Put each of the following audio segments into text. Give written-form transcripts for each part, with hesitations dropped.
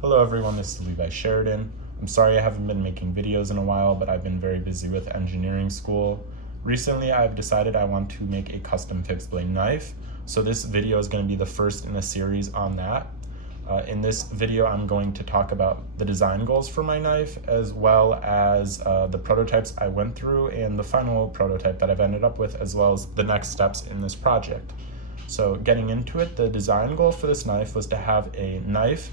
Hello everyone, this is Levi Sheridan. I'm sorry I haven't been making videos in a while, but I've been very busy with engineering school. Recently, I've decided I want to make a custom fixed blade knife, so this video is going to be the first in a series on that. In this video, I'm going to talk about the design goals for my knife, as well as the prototypes I went through and the final prototype that I've ended up with, as well as the next steps in this project. So getting into it, the design goal for this knife was to have a knife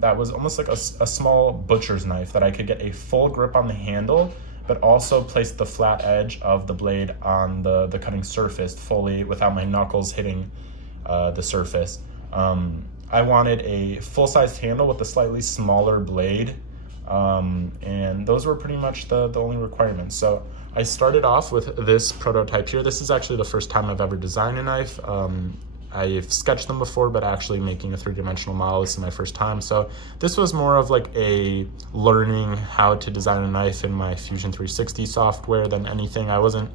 that was almost like a small butcher's knife that I could get a full grip on the handle, but also place the flat edge of the blade on the cutting surface fully without my knuckles hitting the surface. I wanted a full-sized handle with a slightly smaller blade, and those were pretty much the only requirements. So I started off with this prototype here. This is actually the first time I've ever designed a knife. I've sketched them before, but actually making a three-dimensional model, this is my first time. So this was more of like a learning how to design a knife in my Fusion 360 software than anything. I wasn't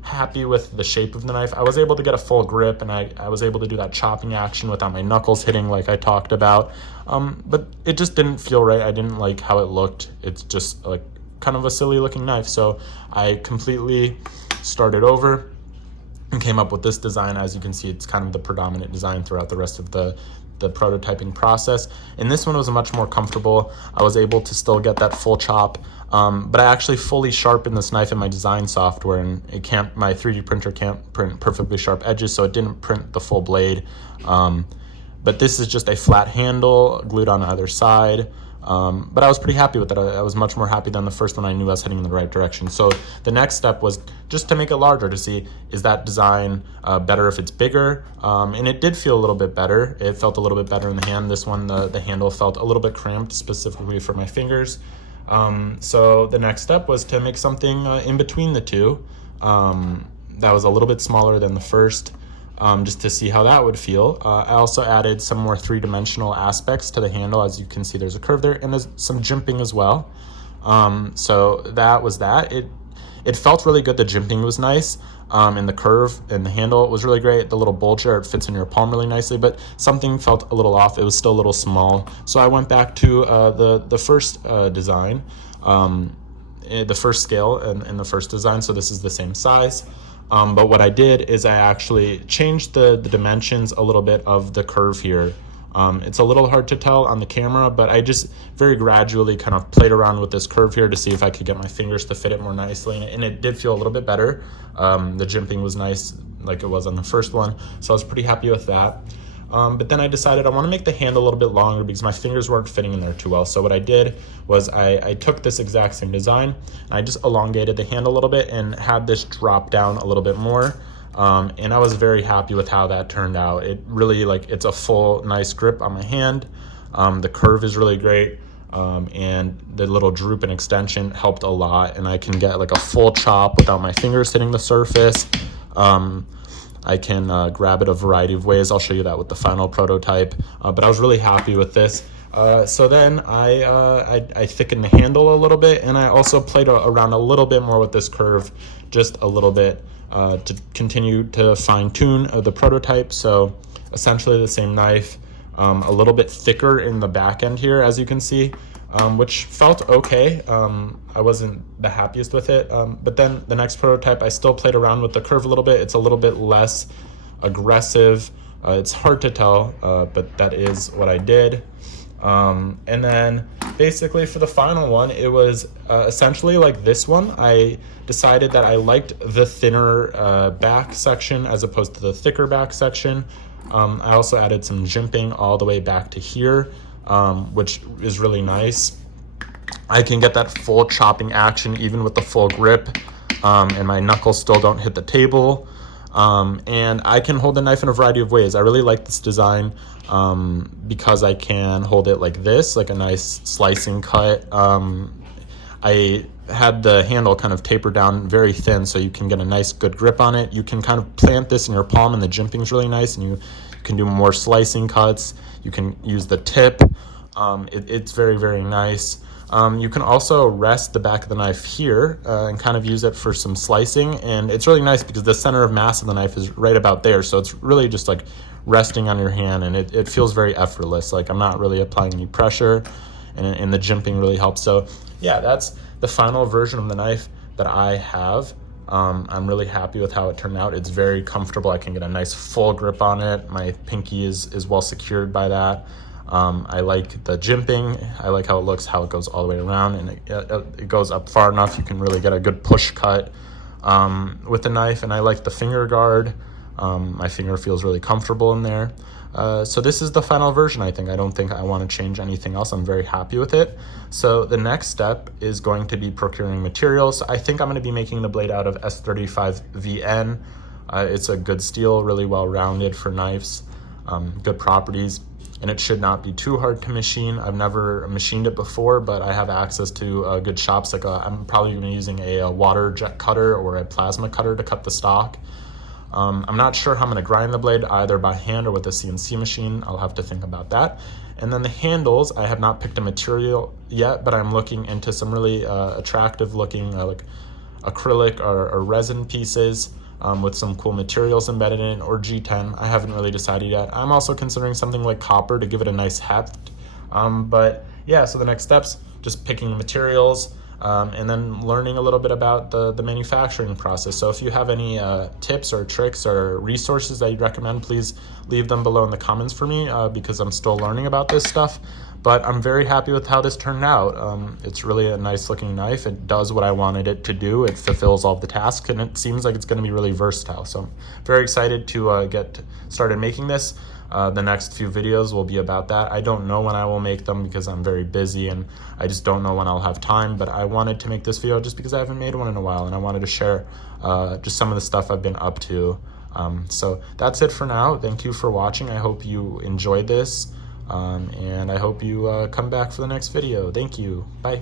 happy with the shape of the knife. I was able to get a full grip, and I was able to do that chopping action without my knuckles hitting like I talked about. But it just didn't feel right. I didn't like how it looked. It's just like kind of a silly looking knife. So I completely started over and came up with this design. As you can see, it's kind of the predominant design throughout the rest of the prototyping process. And this one was much more comfortable. I was able to still get that full chop, but I actually fully sharpened this knife in my design software, and my 3D printer can't print perfectly sharp edges, so it didn't print the full blade. But this is just a flat handle glued on either side. But I was pretty happy with it. I was much more happy than the first one. I knew I was heading in the right direction. So the next step was just to make it larger, to see, is that design better if it's bigger? And it did feel a little bit better. It felt a little bit better in the hand. This one, the handle felt a little bit cramped, specifically for my fingers. So the next step was to make something in between the two that was a little bit smaller than the first. Just to see how that would feel. I also added some more three-dimensional aspects to the handle. As you can see, there's a curve there, and there's some jimping as well. So that was that. It felt really good. The jimping was nice, and the curve and the handle was really great. The little bulge there, it fits in your palm really nicely, but something felt a little off. It was still a little small. So I went back to the first design, the first scale and the first design. So this is the same size. But what I did is I actually changed the dimensions a little bit of the curve here. It's a little hard to tell on the camera, but I just very gradually kind of played around with this curve here to see if I could get my fingers to fit it more nicely, and it did feel a little bit better. The jimping was nice like it was on the first one, so I was pretty happy with that. But then I decided I want to make the handle a little bit longer because my fingers weren't fitting in there too well. So what I did was I took this exact same design and I just elongated the handle a little bit and had this drop down a little bit more. And I was very happy with how that turned out. It really, it's a full nice grip on my hand. The curve is really great. And the little droop and extension helped a lot, and I can get like a full chop without my fingers hitting the surface. I can grab it a variety of ways. I'll show you that with the final prototype, but I was really happy with this. So then I thickened the handle a little bit, and I also played around a little bit more with this curve, just a little bit, to continue to fine tune the prototype. So essentially the same knife, a little bit thicker in the back end here, as you can see, which felt okay. I wasn't the happiest with it, but then the next prototype, I still played around with the curve a little bit. It's a little bit less aggressive. It's hard to tell, but that is what I did. And then basically for the final one, it was essentially like this one. I decided that I liked the thinner back section as opposed to the thicker back section. I also added some jimping all the way back to here, which is really nice. I can get that full chopping action even with the full grip, and my knuckles still don't hit the table. And I can hold the knife in a variety of ways. I really like this design because I can hold it like this, like a nice slicing cut. I had the handle kind of taper down very thin so you can get a nice good grip on it. You can kind of plant this in your palm, and the jimping is really nice, and you can do more slicing cuts. You can use the tip It's very, very nice. You can also rest the back of the knife here and kind of use it for some slicing, and it's really nice because the center of mass of the knife is right about there, so it's really just like resting on your hand, and it feels very effortless. Like I'm not really applying any pressure, and the jimping really helps. So yeah, that's the final version of the knife that I have. I'm really happy with how it turned out. It's very comfortable. I can get a nice full grip on it. My pinky is well secured by that. I like the jimping. I like how it looks, how it goes all the way around, and it goes up far enough you can really get a good push cut with the knife. And I like the finger guard. My finger feels really comfortable in there. So this is the final version, I think. I don't think I want to change anything else. I'm very happy with it. So the next step is going to be procuring materials. I think I'm going to be making the blade out of S35VN. It's a good steel, really well rounded for knives, good properties, and it should not be too hard to machine. I've never machined it before, but I have access to good shops. Like I'm probably going to be using a water jet cutter or a plasma cutter to cut the stock. I'm not sure how I'm going to grind the blade, either by hand or with a CNC machine. I'll have to think about that. And then the handles, I have not picked a material yet, but I'm looking into some really attractive looking like acrylic or resin pieces with some cool materials embedded in it, or G10. I haven't really decided yet. I'm also considering something like copper to give it a nice heft. But yeah, so the next steps, just picking the materials, and then learning a little bit about the manufacturing process. So if you have any tips or tricks or resources that you'd recommend, please leave them below in the comments for me, because I'm still learning about this stuff. But I'm very happy with how this turned out. It's really a nice looking knife. It does what I wanted it to do. It fulfills all the tasks, and it seems like it's going to be really versatile. So I'm very excited to get started making this. The next few videos will be about that. I don't know when I will make them because I'm very busy, and I just don't know when I'll have time, but I wanted to make this video just because I haven't made one in a while, and I wanted to share just some of the stuff I've been up to. So that's it for now. Thank you for watching. I hope you enjoyed this, and I hope you come back for the next video. Thank you. Bye.